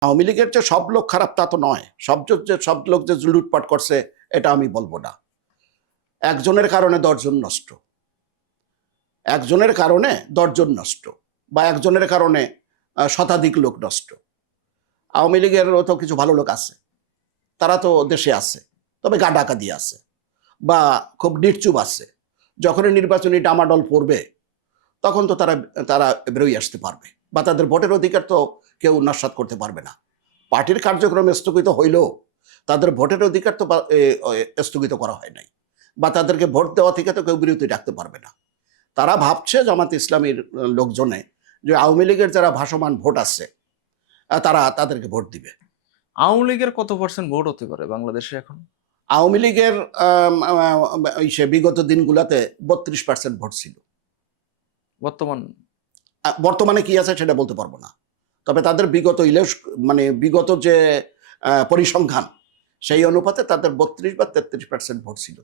আওয়ামী লীগের যে সব লোক খারাপ তা তো নয়। সব যে- সব লোক যে লুটপাট করছে, এটা আমি বলব না। একজনের কারণে দশজন নষ্ট। একজনের কারণে দশজন নষ্ট বা একজনের কারণে শতাধিক লোক নষ্ট। আওয়ামী লীগেরও তো কিছু ভালো লোক আছে। তারা তো দেশে আছে, তবে গা ডাকা দিয়ে আছে বা খুব নির্চুপ আছে। যখনই নির্বাচনী ডামাডল পড়বে, তখন তো তারা তারা বেরোই আসতে পারবে। বা তাদের ভোটের অধিকার তো কেউ নস্বাত করতে পারবে না। পার্টির কার্যক্রম স্থগিত হইলেও তাদের ভোটের অধিকার তো স্থগিত করা হয় নাই। বা তাদেরকে ভোট দেওয়া থেকে তো কেউ বিরতি রাখতে পারবে না। তারা ভাবছে জামাত ইসলামীর লোকজনে যে আওয়ামী লীগের যারা ভাসমান ভোট আছে তারা তাদেরকে ভোট দিবে। আওয়ামী লীগের কত পার্সেন্ট ভোট হতে পারে বাংলাদেশে এখন? আওয়ামী লীগের সে বিগত দিনগুলোতে বত্রিশ পার্সেন্ট ভোট ছিল। বর্তমান বর্তমানে কি আছে সেটা বলতে পারব না। তবে তাদের বিগত ইলেশ মানে বিগত যে পরিসংখ্যান, সেই অনুপাতে তাদের বত্রিশ বা তেত্রিশ পার্সেন্ট ভোট ছিল।